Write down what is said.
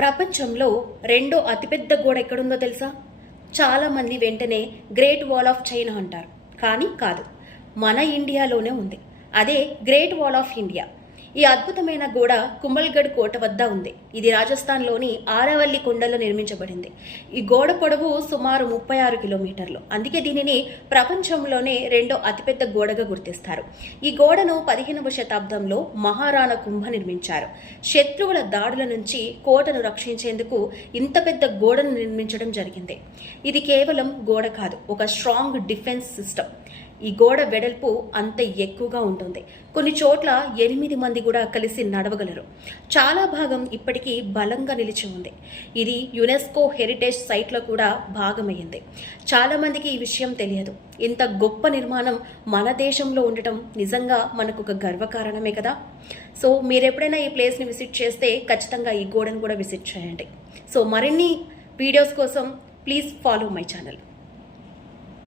ప్రపంచంలో రెండో అతిపెద్ద గోడ ఎక్కడుందో తెలుసా? చాలా మంది వెంటనే గ్రేట్ వాల్ ఆఫ్ చైనా అంటారు. కానీ కాదు, మన ఇండియాలోనే ఉంది. అదే గ్రేట్ వాల్ ఆఫ్ ఇండియా. ఈ అద్భుతమైన గోడ కుంభల్గఢ్ కోట వద్ద ఉంది. ఇది రాజస్థాన్లోని ఆరవల్లి కొండల్లో నిర్మించబడింది. ఈ గోడ పొడవు సుమారు 36 కిలోమీటర్లు. అందుకే దీనిని ప్రపంచంలోనే రెండో అతిపెద్ద గోడగా గుర్తిస్తారు. ఈ గోడను 15వ శతాబ్దంలో మహారాణా కుంభ నిర్మించారు. శత్రువుల దాడుల నుంచి కోటను రక్షించేందుకు ఇంత పెద్ద గోడను నిర్మించడం జరిగింది. ఇది కేవలం గోడ కాదు, ఒక స్ట్రాంగ్ డిఫెన్స్ సిస్టమ్. ఈ గోడ వెడల్పు అంత ఎక్కువగా ఉంటుంది. కొన్ని చోట్ల 8 మంది కూడా కలిసి నడవగలరు. చాలా భాగం ఇప్పటికీ బలంగా నిలిచి ఉంది. ఇది యునెస్కో హెరిటేజ్ సైట్లో కూడా భాగమైంది. చాలా మందికి ఈ విషయం తెలియదు. ఇంత గొప్ప నిర్మాణం మన దేశంలో ఉండటం నిజంగా మనకు ఒక గర్వకారణమే కదా. సో మీరు ఎప్పుడైనా ఈ ప్లేస్ని విజిట్ చేస్తే ఖచ్చితంగా ఈ గోడను కూడా విజిట్ చేయండి. సో మరిన్ని వీడియోస్ కోసం ప్లీజ్ ఫాలో మై ఛానల్.